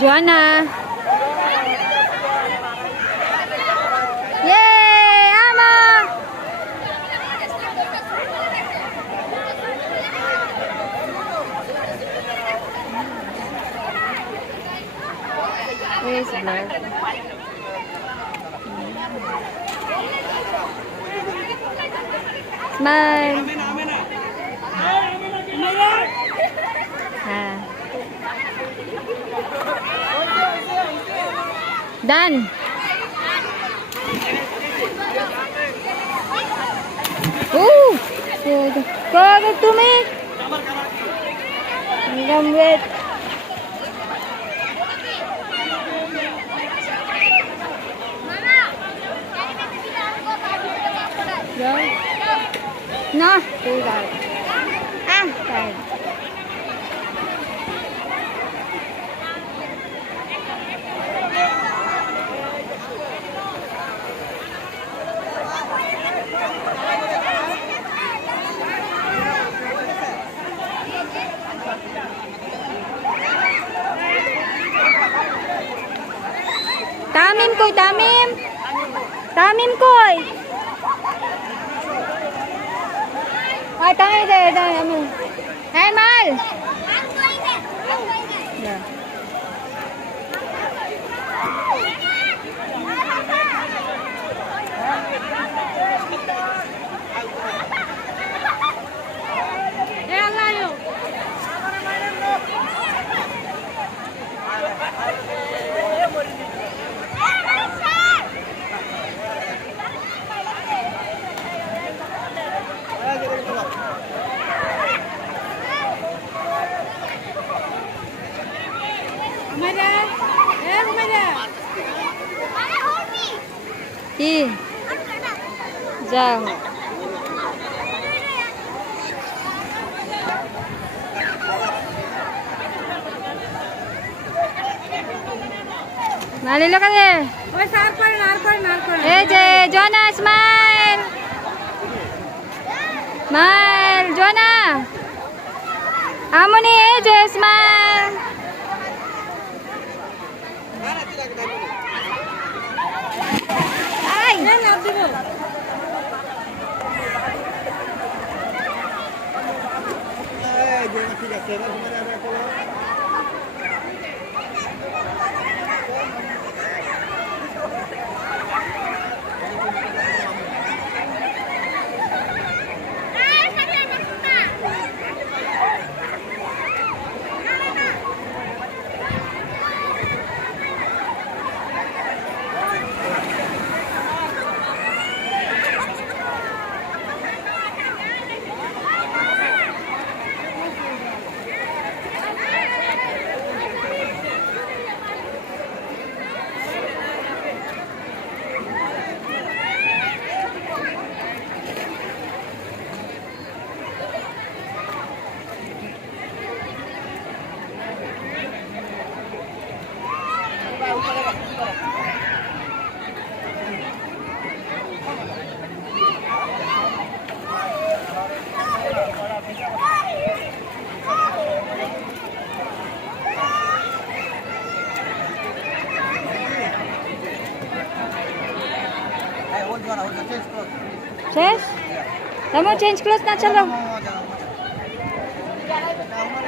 Joanna. Yay! Ama! Where's Blair? Smile. Ah. Done. Ooh. Go to me. Come with. No, do that. Ah, right. Tamim koy, tamim. Tamim koy. Ay, tamim tamim. Hey, Mal. Yeah. কি যাও নালি লোক আছে ওই সার করে নার করে এই যে জোনা স্মাইল স্মাইল জোনা আমনি এই যে স্মাইল আই না না দিব এই যে ঠিক আছে না তোমার আমরা শেষ? Kamu change clothes na chalo.